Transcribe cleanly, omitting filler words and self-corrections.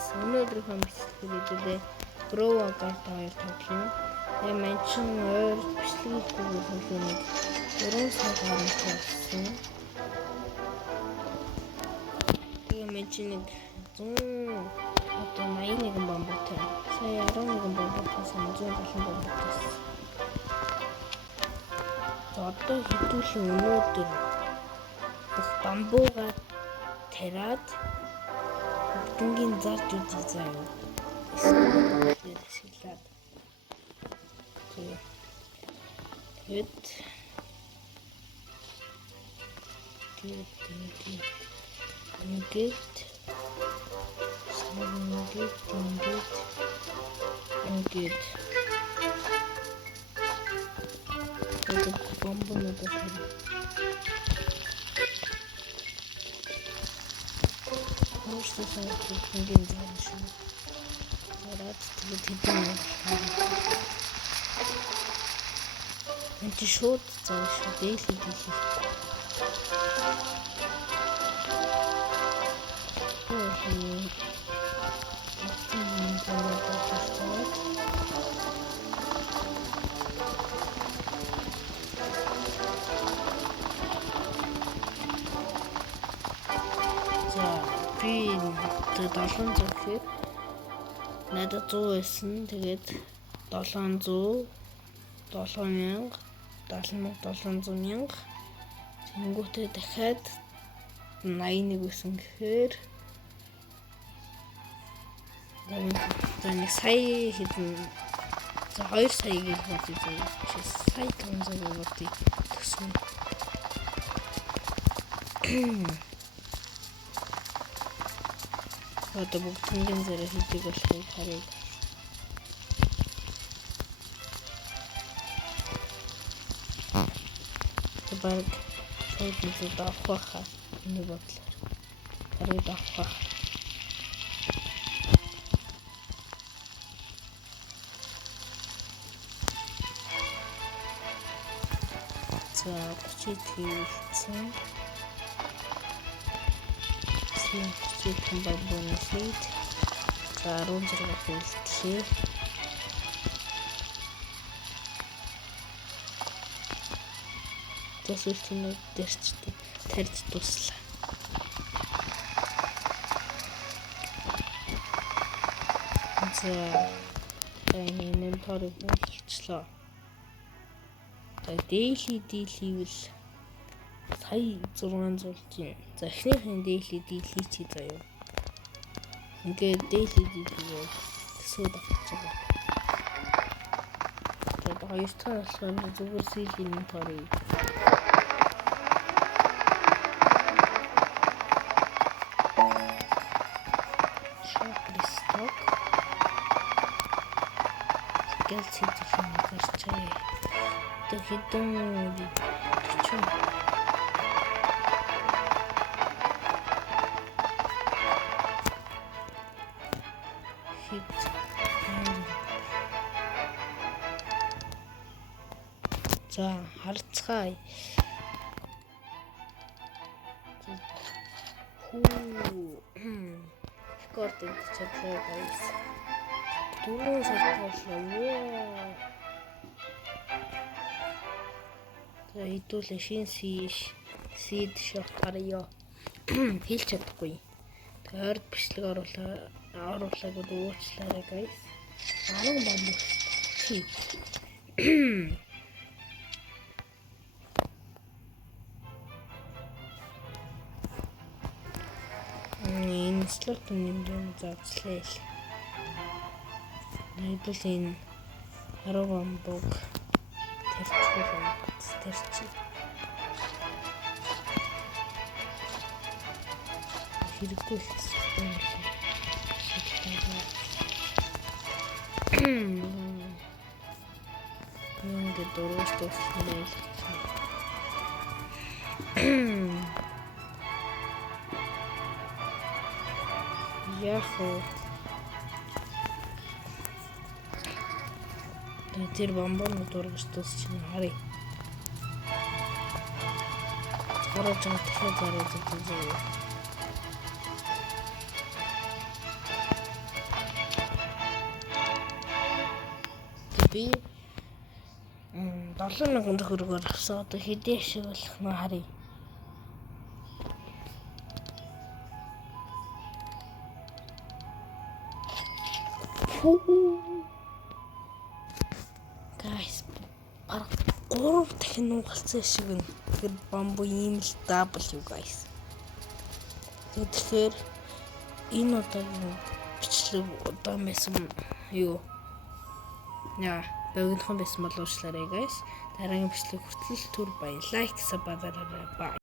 guys, өнөөдрийнхөө бичлэгээр хэдүүлээ Grow Guard 2 тоглоно. Тэгээ маань ч өөр бичлэгийг төлөвлөнийг 3 сар гарсан болсон. Тэгээ маань ч нэг 81 бамбуутай. Сая 11 бамбуутаас 170 бамбуутаас. Одоо хэдүүлэн өнөөдөр бүх бамбуугаа тараад бүгднгийн зарж үзье заяа. Тэгээд шилээд. Тэгээд бомбонууд байна. Просто бүгднгийн зарж шүү. Хараад тэгээд хэдэн энэ шууд заа шүү. Дээлээ. Би 700 гэхээр надад 100 байсан. Тэгээд 700 7000 700,000 тэнгуүтээ дахиад 81 байсан гэхээр нэг сая хэдэн 2 сая гэж бодсон. Сая 500 болтыг төсөн. Одоо бүгднгийн зэрэг хийдэг болохыг харъя. Баг саяд давах хаа энэ бодлоор. Харъя давах. За 30 хийсэн. Сэтгүүл бамбууны фит. За 16 хэлтлээ. Тэсэлтний тарьж дуслаа. За энэ инвентарийг болчихлоо. Daily хийвэл сая 600 чинь. За эхнийхэн daily чи заяа. Ингээд daily хийгээ сууд авчих байгаа. Тэгээд хоёр дахь болохоор зүгээр силийн инвентарийг гэлцэдхэн гарчаа. Тэг хэдэн чим хит за харцгаая. Рекординг чадлаа guys. Дөрөв сар боллоо. За хэдүүлээ шин seed shop гараа. Хэлж чадахгүй. Тэгээд бичлэг оруулаагүй уучлаарай guys. 10 бамбуу. Энэ слот нэмрэн заачлаа. Хэдүүл энэ 10 бамбууг тэрчээ. Хэрэггүй л ингээд дөрөвч туслаа. Яхоо. Тэр бамбууны дургаж тусч харъя. Гараж байгаа тэгэхээр гараад үзье. би 7,000 төгрөгөөр авсан. Одоо хэдийн ашиглах нь харъя. Guys, баг 3 дахин нуугалцсан шиг байна. Тэр бамбу ийм л W guys. Тэгэхээр энэ удаагийн бичлэг удаан байсан юу? Яа, богинохон байсан бол уучлаарай guys. Дараагийн бичлэг хүртэл түр баярлалаа. Лайк, саб дараарай. Bye.